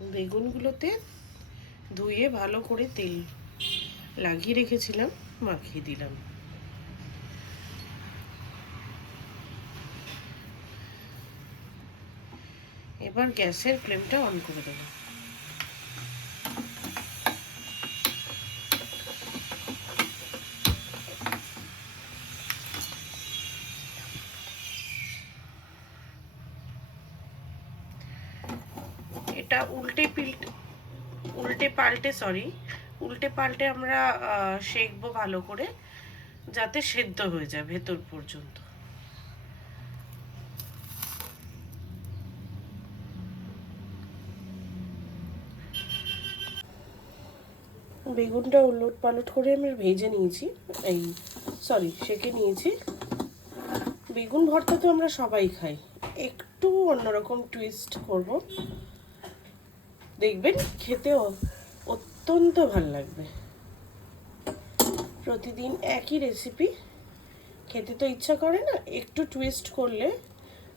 বেগুনগুলোতে ধুয়ে ভালো করে তেল লাগিয়ে রেখেছিলাম, মাখিয়ে দিলাম। এবার গ্যাসের ফ্লেমটা অন করে দেবো। এটা উল্টে পাল্টে আমরা সেঁকবো ভালো করে, যাতে সেদ্ধ হয়ে যায় ভেতর পর্যন্ত। বেগুনটা উলট পালট করে আমি ভেজে নিয়েছি, সেঁকে নিয়েছি। বেগুন ভর্তা তো আমরা সবাই খাই, একটু অন্যরকম টুইস্ট করব, দেখবেন খেতেও অত্যন্ত ভালো লাগবে। প্রতিদিন একই রেসিপি খেতে তো ইচ্ছা করে না, একটু টুইস্ট করলে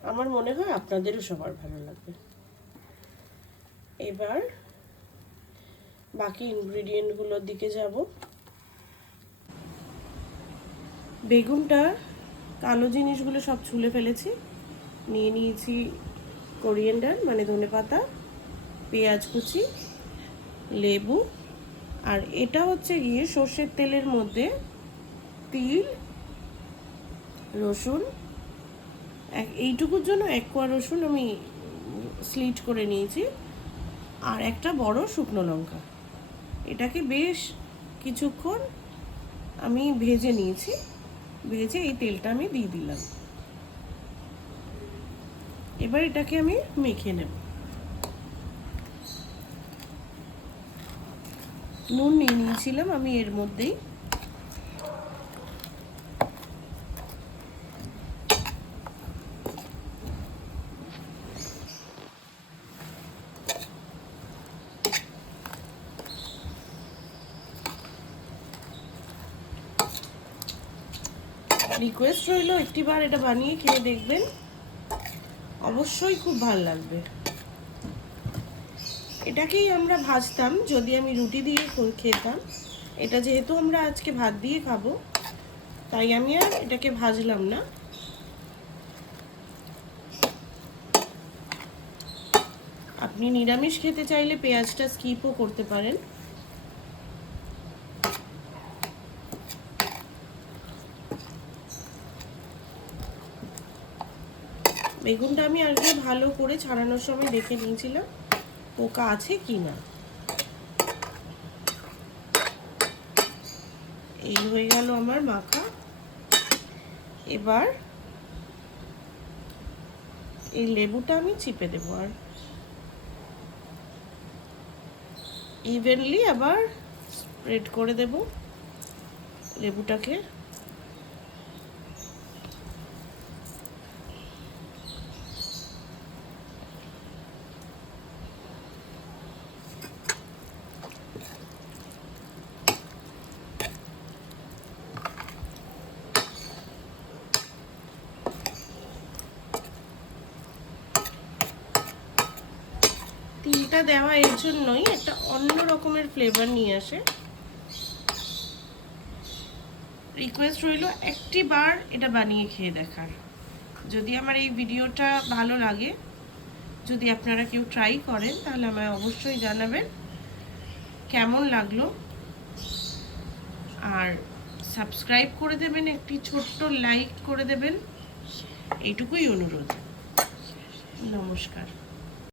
আমার মনে হয় আপনাদেরও সবার ভালো লাগবে। এবার বাকি ইনগ্রিডিয়েন্টগুলোর দিকে যাব। বেগুনটা কালো জিনিসগুলো সব ছুলে ফেলেছি। নিয়ে নিয়েছি কোরিয়েন্ডার মানে ধনেপাতা, পেঁয়াজ কুচি, লেবু, আর এটা হচ্ছে গিয়ে সর্ষের তেলের মধ্যে তিল, রসুন, এইটুকুর জন্য 1 কোয়া রসুন আমি স্লিট করে নিয়েছি, আর একটা বড় শুকনো লঙ্কা। এটাকে বেশ কিছুক্ষণ আমি ভেজে নিয়েছি। ভেজে এই তেলটা আমি দিয়ে দিলাম। এবার এটাকে আমি মেখে নেব। নুন নিয়ে নিয়েছিলাম আমি এর মধ্যেই। রিকোয়েস্ট রইল একটিবার এটা বানিয়ে খেয়ে দেখবেন, অবশ্যই খুব ভালো লাগবে। এটাকেই আমরা ভাজতাম যদি আমি রুটি দিয়ে খেতাম। এটা যেহেতু আমরা আজকে ভাত দিয়ে খাবো, তাই আমি আর এটাকে ভাজলাম না। আপনি নিরামিষ খেতে চাইলে পেঁয়াজটা স্কিপও করতে পারেন। বেগুনটা আমি আগে ভালো করে ছাড়ানোর সময় দেখে নিয়েছিলাম পোকা আছে কি না। এই হয়ে গেল আমার মাখা। এবার এই লেবুটা আমি চিপে দেব, আর ইভেনলি আবার স্প্রেড করে দেব লেবুটাকে। তিলটা দেওয়া এর জন্যই একটা অন্য রকমের ফ্লেভার নিয়ে আসে। রিকোয়েস্ট রইল একটি বার এটা বানিয়ে খেয়ে দেখার। যদি আমার এই ভিডিওটা ভালো লাগে, যদি আপনারা কেউ ট্রাই করেন, তাহলে আমায় অবশ্যই জানাবেন কেমন লাগলো, আর সাবস্ক্রাইব করে দেবেন, একটি ছোট্ট লাইক করে দেবেন, এইটুকুই অনুরোধ। নমস্কার।